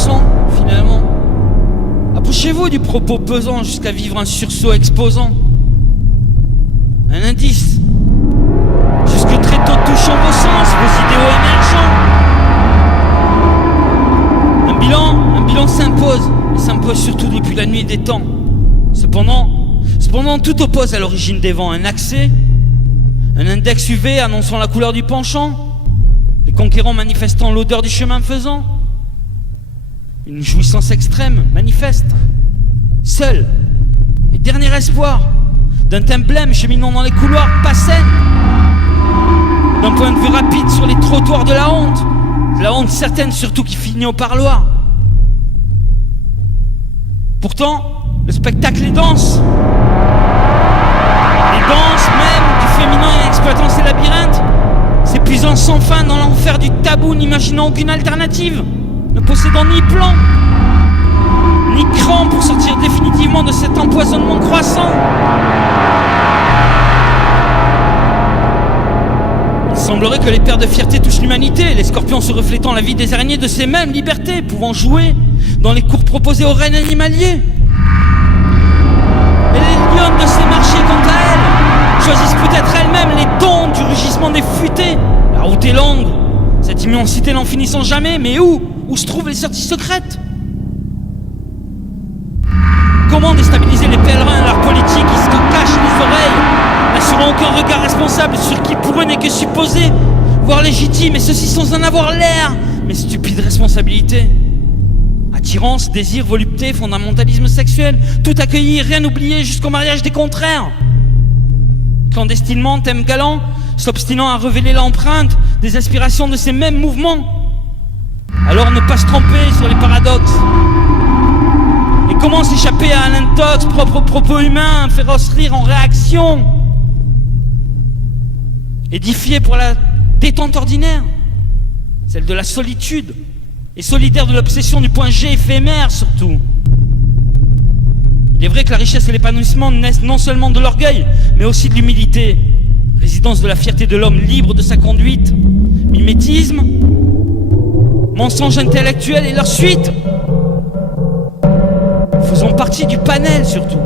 innocent, finalement. Approchez-vous du propos pesant jusqu'à vivre un sursaut exposant. Un indice, jusque très tôt touchant vos sens, vos idéaux émergents. Un bilan s'impose, et s'impose surtout depuis la nuit des temps. Cependant, tout oppose à l'origine des vents. Un accès, un index UV annonçant la couleur du penchant, les conquérants manifestant l'odeur du chemin faisant. Une jouissance extrême, manifeste, seul et dernier espoir d'un emblème cheminant dans les couloirs, pas saine. D'un point de vue rapide sur les trottoirs de la honte certaine surtout qui finit au parloir. Pourtant, le spectacle est dense. Les danses même du féminin exploitant ces labyrinthes, s'épuisant sans fin dans l'enfer du tabou, n'imaginant aucune alternative, ne possédant ni plan, ni cran pour sortir définitivement de cet empoisonnement croissant. Il semblerait que les paires de fierté touchent l'humanité, les scorpions se reflétant la vie des araignées de ces mêmes libertés, pouvant jouer dans les cours proposés aux reines animaliers. Et les lionnes de ces marchés, quant à elles, choisissent peut-être elles-mêmes les tons du rugissement des futés. La route est longue, cette immensité n'en finissant jamais, mais où se trouvent les sorties secrètes? Comment déstabiliser les pèlerins, leur politique qui se cachent les oreilles, n'assurant aucun regard responsable sur qui pour eux n'est que supposé, voire légitime, et ceci sans en avoir l'air, mais stupide responsabilité. Attirance, désir, volupté, fondamentalisme sexuel, tout accueillir, rien oublier jusqu'au mariage des contraires. Clandestinement, thème galant, s'obstinant à révéler l'empreinte des aspirations de ces mêmes mouvements. Alors ne pas se tromper sur les paradoxes. Et comment s'échapper à un intox propre aux propos humains, un féroce rire en réaction, édifié pour la détente ordinaire, celle de la solitude, et solidaire de l'obsession du point G éphémère surtout. Il est vrai que la richesse et l'épanouissement naissent non seulement de l'orgueil, mais aussi de l'humilité, résidence de la fierté de l'homme libre de sa conduite. Mimétisme, mensonge intellectuel et leur suite faisant partie du panel surtout.